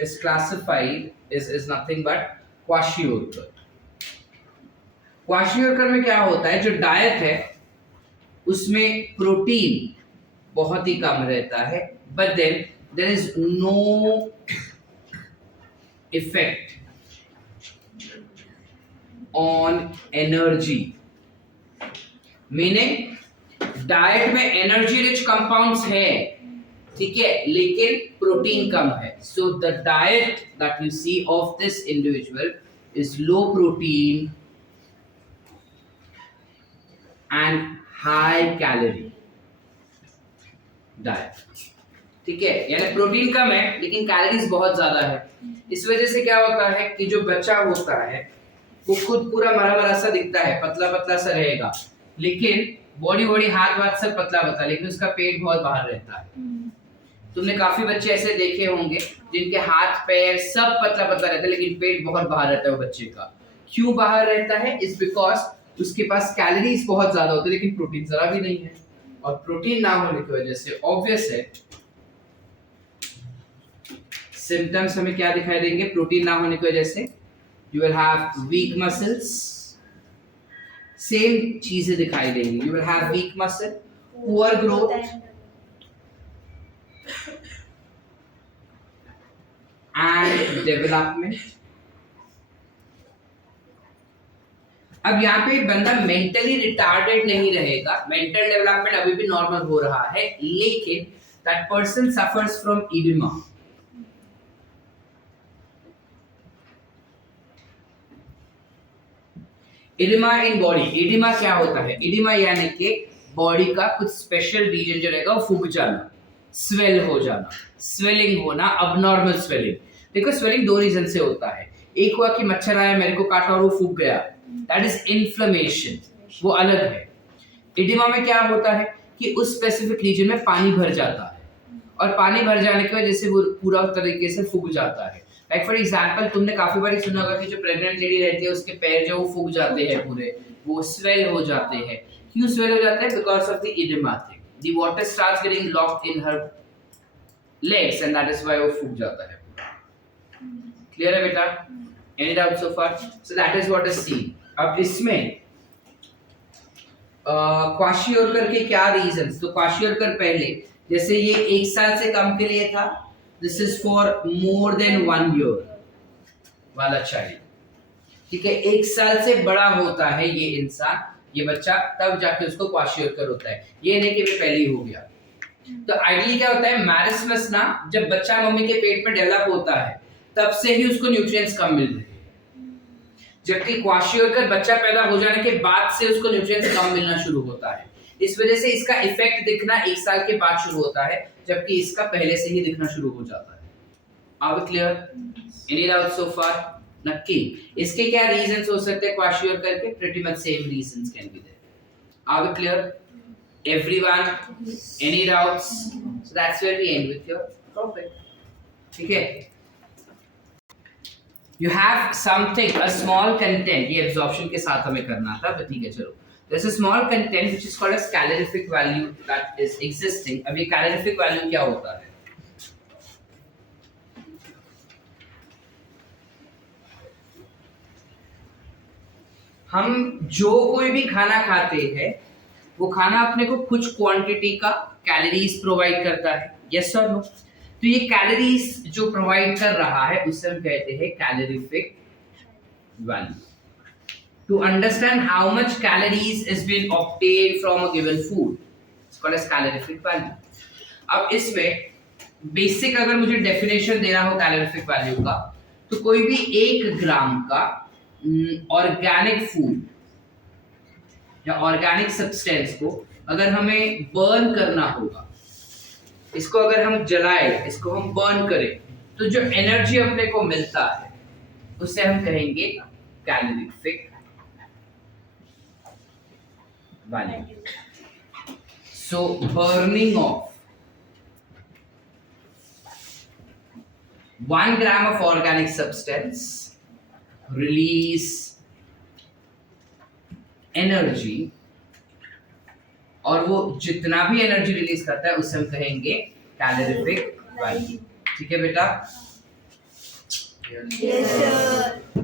is classified is nothing but kwashiorkor. kwashiorkor में क्या होता है, जो डाइट है उसमें प्रोटीन बहुत ही कम रहता है, but then there is no effect on energy. Meaning diet में एनर्जी रिच कंपाउंड्स है, ठीक है, लेकिन प्रोटीन कम है. So the diet that you see of this individual is low protein and high calorie diet. ठीक है, यानी प्रोटीन कम है लेकिन कैलोरीज बहुत ज्यादा है. इस वजह से क्या होता है कि जो बच्चा होता है वो खुद पूरा मरा मरा सा दिखता है, पतला पतला सा रहेगा, लेकिन बॉडी हाथ वाथ सब पतला पतला, लेकिन उसका पेट बहुत बाहर रहता है. तुमने काफी बच्चे ऐसे देखे होंगे जिनके हाथ पैर सब पतला पतला रहता है लेकिन पेट बहुत बाहर रहता है वो बच्चे का. क्यों बाहर रहता है? इज बिकॉज उसके पास कैलोरीज बहुत ज्यादा होती है लेकिन प्रोटीन जरा भी नहीं है. और प्रोटीन ना होने की वजह से ऑब्वियस है सिम्टम्स हमें क्या दिखाई देंगे. प्रोटीन ना होने की वजह से you will have week muscles, same चीजें दिखाई देंगी. You will have week muscle, poor growth, and development. अब यहाँ पे बंदा मेंटली रिटार्डेड नहीं रहेगा, मेंटल डेवलपमेंट अभी भी नॉर्मल हो रहा है, लेकिन that person suffers from oedema. Oedema in body. Oedema क्या होता है? इडिमा यानी कि बॉडी का कुछ स्पेशल रीजन जो रहेगा वो फूक जाना, स्वेल हो जाना, स्वेलिंग होना, अबनॉर्मल स्वेलिंग. देखो स्वेलिंग दो रीजन से होता है. एक हुआ कि मच्छर आया मेरे को काटा और वो फूक गया, दैट इज इन्फ्लेमेशन, वो अलग है. इडिमा में क्या होता है कि उस स्पेसिफिक रीजन में पानी भर जाता है और पानी भर जाने की वजह से वो पूरा तरीके से फूक जाता है. लाइक फॉर एग्जांपल तुमने काफी बार सुना होगा कि जो प्रेग्नेंट लेडी रहती है उसके पैर जो वो फूक जाते हैं, पूरे वो स्वेल हो जाते हैं. क्यों स्वेल हो जाते हैं? Because of the oedema thing. The water starts getting locked in her legs and that is why वो फूक जाता है. क्लियर है बेटा? Any doubt so far? So that is what is seen. अब इसमें क्वाशियोरकर के क्या रीजंस? तो क्वाशियोरकर पहले जैसे ये 1 साल से कम के लिए था, this is for more than 1 year वाला चाइल्ड. ठीक है, 1 साल से बड़ा होता है ये इंसान, ये बच्चा, तब जाके उसको क्वाशियोरकर होता है. ये नहीं कि वो पहले ही हो गया. तो आइडियली क्या होता है, मैरिस्मस ना जब बच्चा मम्मी के पेट में डेवलप होता है तब से ही उसको न्यूट्रिएंट्स कम मिल रहे हैं, जबकि क्वाशियोरकर बच्चा पैदा हो जाने के बाद से उसको न्यूट्रिएंट्स कम मिलना शुरू होता है. इस वजह से इसका इफेक्ट दिखना 1 साल के बाद शुरू होता है, जबकि इसका पहले से ही दिखना शुरू हो जाता है. Are we clear? Any doubt so far? नक्की. इसके क्या रीजंस हो सकते हैं क्वाशियोरकर के? Pretty much same reasons can be there. Are we clear? Everyone? Any doubts? So that's where we end with your topic. ठीक है? You have something, a small content. ये absorption के साथ हमें करना था, but ठीक है चलो. There's a small content which is called as calorific value that is existing. अब ये calorific value क्या होता है? हम जो कोई भी खाना खाते हैं वो खाना अपने को कुछ क्वांटिटी का कैलोरीज प्रोवाइड करता है, यस और नो? तो ये कैलोरीज जो प्रोवाइड कर रहा है उसे हम कहते हैं calorific value. To understand how much calories is been obtained from a given food, it's called as calorific value. अब इसमें बेसिक अगर मुझे डेफिनेशन देना हो कैलोरिफिक वैल्यू का, तो कोई भी 1 ग्राम का ऑर्गेनिक फूड या ऑर्गेनिक सब्सटेंस को अगर हमें बर्न करना होगा, इसको अगर हम जलाएं, इसको हम बर्न करें, तो जो एनर्जी अपने को मिलता है उसे हम कहेंगे calorific value. So burning of 1 gram of organic substance release energy, और वो जितना भी एनर्जी रिलीज करता है उसे हम कहेंगे कैलोरीफिक वैल्यू। ठीक है बेटा? Yes, sir.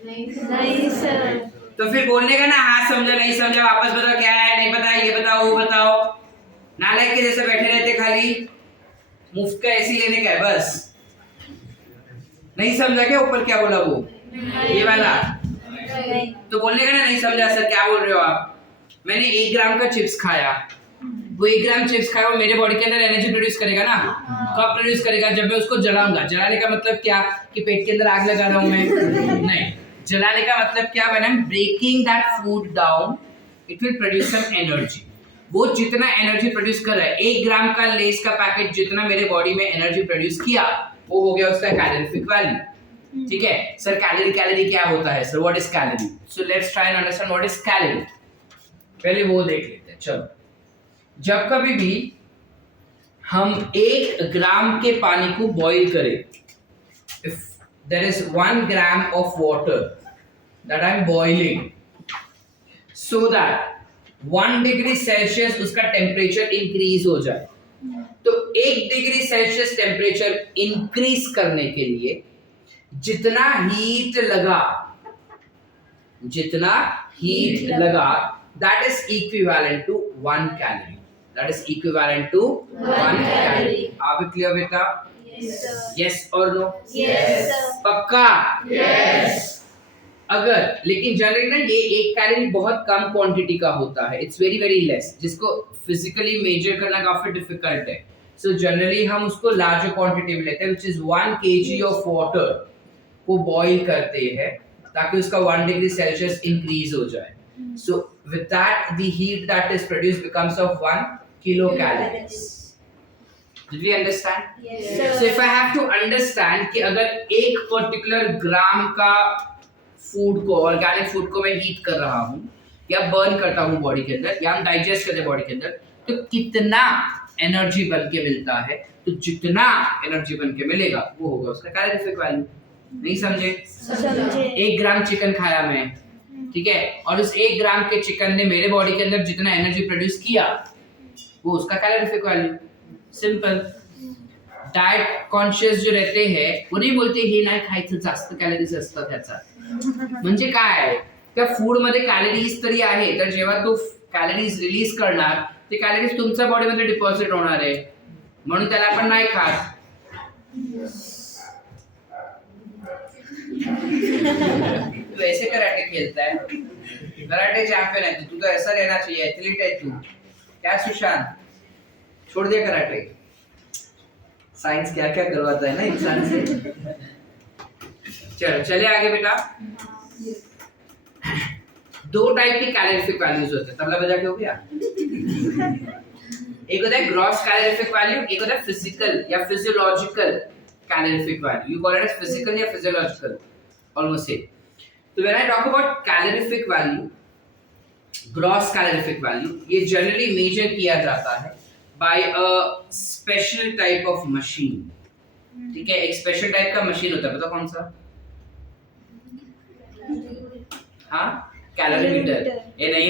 नहीं सर। तो फिर बोलने का ना, हाँ समझा नहीं समझा, वापस बताओ क्या है, नहीं पता, ये बताओ वो बताओ। नालायक के जैसे बैठे रहते, खाली मुफ्त का ऐसी लेने का है बस। नहीं समझा क्या ऊपर क्या बोला वो, ये वाला? तो बोलने का ना नहीं समझा सर, क्या बोल रहे हो आप? मैंने 1 ग्राम का चिप्स खाया, वो 1 ग्राम चिप्स खाया, वो मेरे बॉडी के अंदर एनर्जी प्रोड्यूस करेगा ना। कब प्रोड्यूस करेगा? जब मैं उसको जलाऊंगा। जलाने का मतलब क्या, कि पेट के अंदर आग लगा रहा हूं मैं? नहीं, जलाने का मतलब क्या, when I am breaking that food down it will produce some energy. वो जितना एनर्जी प्रोड्यूस कर रहा है, 1 ग्राम का लेस का पैकेट जितना मेरे बॉडी में एनर्जी प्रोड्यूस किया, वो हो गया उसका कैलोरीफिक वैल्यू। ठीक है सर, कैलोरी क्या होता है sir, what is calorie? So let's try and understand what is calorie. पहले वो देख लेते हैं। चलो, जब कभी भी हम 1 ग्राम के पानी को बॉईल करें, if there is 1 gram of water that I am boiling, so that 1 degree Celsius उसका टेम्परेचर इंक्रीज हो जाए, तो 1 डिग्री सेल्सियस टेम्परेचर इंक्रीज करने के लिए जितना हीट लगा that is equivalent to 1 calorie. That is equivalent to 1 calorie. Are we clear beta? Yes sir. Yes or no? Yes sir. पक्का? Yes. अगर, लेकिन जनरली ना ये 1 कैलोरी बहुत कम क्वांटिटी का होता है, इट्स वेरी वेरी लेस, जिसको फिजिकली मेजर करना काफी डिफिकल्ट है। सो जनरली हम उसको लार्जर क्वांटिटी में लेते हैं, which is 1 kg of water को बॉईल करते हैं ताकि उसका 1 डिग्री सेल्सियस इंक्रीज हो जाए। So with that, the heat that is produced becomes of 1 kilocalories. Did we understand? Yes sir. So if I have to understand कि अगर एक particular ग्राम का फूड को, ऑर्गेनिक फूड को मैं हीट कर रहा हूँ या बर्न करता हूँ बॉडी के अंदर, या हम डाइजेस्ट करते हैं बॉडी के अंदर, तो कितना एनर्जी बन के मिलता है, तो जितना एनर्जी बन के मिलेगा वो होगा उसका कैलोरीफिक वैल्यू। नहीं समझे? समझे। 1 ग्राम चिकन खाया मैं, ठीक है, और उस 1 ग्राम के चिकन ने मेरे बॉडी के अंदर जितना एनर्जी प्रोड्यूस किया वो उसका calorific value. Simple. Diet conscious जो रहते हैं वो नाही बोलते हे नाही खायचं, जास्त कॅलरीज असतात त्याचा। म्हणजे काय, त्या फूड मध्ये कॅलरीज तरी आहे, तर जेव्हा तो कॅलरीज रिलीज करणार ते कॅलरीज तुमच्या बॉडी मध्ये डिपॉझिट होणार आहे, म्हणून त्याला आपण नाही खात। तू ऐसे कराटे खेलता है, कराटे चैंपियन है तू, तो ऐसा रहना चाहिए, एथलीट है तू। क्या सुशांत, छोड़ दे कराटे। साइंस क्या क्या करवाता है ना इंसान से। चलो चले आगे बेटा। 2 टाइप की कैलोरीफिक वैल्यूज होते हैं, तबला बजा के हो गया। एक होता है ग्रॉस कैलोरीफिक वैल्यू, एक होता है फिजिकल या physiological calorific value. You call it as physical या physiological, almost same. So when I talk about calorific value, gross calorific value, ये generally measure किया जाता है by a special type of machine. ठीक है, एक special type का machine होता है, पता कौन सा? हाँ, कैलोरीमीटर। ये नहीं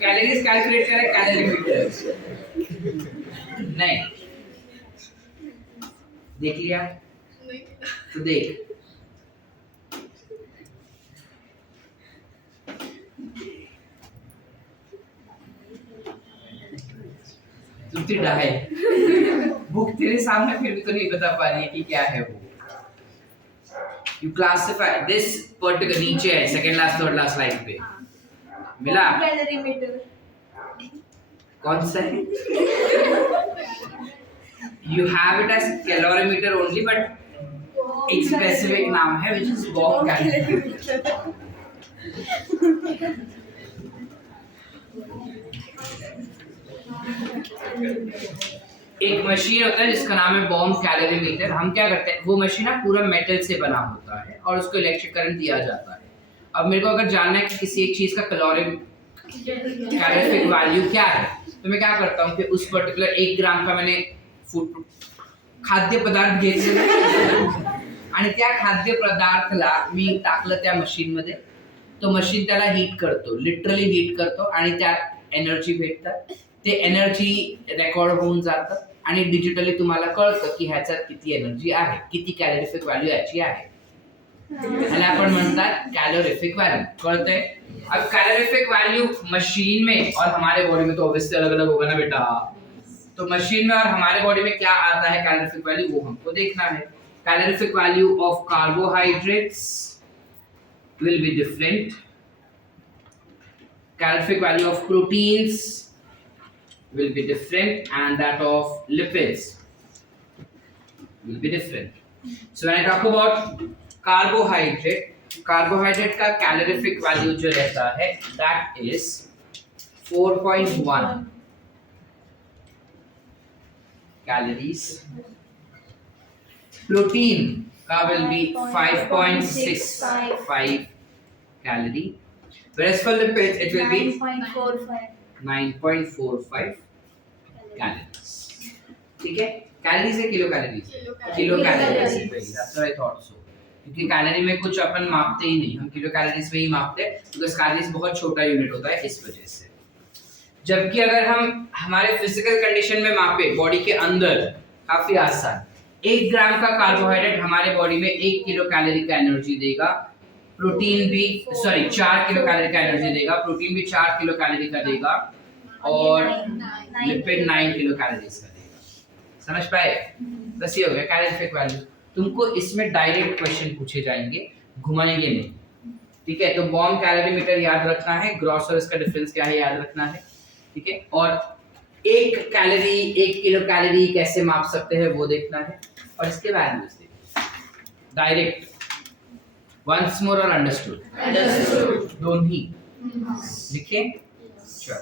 कैलोरीज कैलकुलेट करे कैलोरीमीटर नहीं। देख लिया? तो देख, तू टेढ़ा है। बुक तेरे सामने फिर भी तो नहीं बता पा रही है कि क्या है वो। You classify this particular नीचे है second last third last line पे मिला कैलोरीमीटर कौन सा है you have it as calorimeter only but एक specific नाम है which is bomb calorimeter एक मशीन होता है जिसका नाम है बॉम्ब कैलोरीमीटर। हम क्या करते हैं वो मशीन ना पूरा मेटल से बना होता है और उसको इलेक्ट्रिक करंट दिया जाता है। अब मेरे को अगर जानना है कि किसी एक चीज का कैलोरीफिक वैल्यू क्या है तो मैं क्या करता हूँ कि उस पर्टिकुलर 1 ग्राम का मैंने फूड खाद्य पदार्थ घेतलेला आणि त्या खाद्य पदार्थाला मी टाकलं त्या मशीन मध्ये तो मशीन त्याला हीट करतो लिटरली हीट करतो आणि त्यात एनर्जी भेटतात ते एनर्जी रेकॉर्ड होऊन जातं आणि डिजिटली तुम्हाला कळतं की ह्याच्यात किती एनर्जी आहे किती कॅलोरीफिक व्हॅल्यू याची आहे आणि आपण म्हणतात कैलोरीफिक वैल्यू कळतंय। अब कैलोरीफिक वैल्यू मशीन में और हमारे बॉडी में तो ऑब्वियसली अलग अलग होगा ना बेटा। तो मशीन में और हमारे बॉडी में क्या आता है कैलोरीफिक वैल्यू वो हमको देखना है। Calorific value of carbohydrates will be different, calorific value of proteins will be different and that of lipids will be different. So when I talk about carbohydrate का calorific value जो रहता है that is 4.1 calories. Protein का will be 5.65 calorie. Whereas for lipids it will be 9.45 calories. ठीक है कैलोरीज है kilo calories kilo calories that's what I thought so क्योंकि कैलोरी में कुछ अपन मापते ही नहीं हम किलो कैलोरीज में ही मापते हैं बिकॉज़ कैलोरीज बहुत छोटा यूनिट होता है इस वजह से। जबकि अगर हम हमारे फिजिकल कंडीशन में मापे बॉडी के अंदर काफी आसान 1 ग्राम का कार्बोहाइड्रेट हमारे बॉडी में 1 किलो कैलोरी का एनर्जी देगा, प्रोटीन भी 4 किलो कैलोरी का एनर्जी देगा, प्रोटीन भी 4 किलो कैलोरी का देगा और लिपिड 9 किलो कैलोरीज का देगा। समझ पाए? बस ये हो गया कैलोरीफिक वैल्यू। तुमको इसमें डायरेक्ट क्वेश्चन पूछे जाएंगे, घुमाएंगे नहीं। ठीक है तो बॉम्ब कैलोरीमीटर याद रखना है, ग्रॉस और इसका डिफरेंस क्या है याद रखना है। ठीक है और 1 किलो कैलोरी कैसे माप सकते हैं वो देखना है और इसके वैल्यूज देखना डायरेक्ट। वंस मोर और अंडरस्टूड दोनों ही लिखे। चलो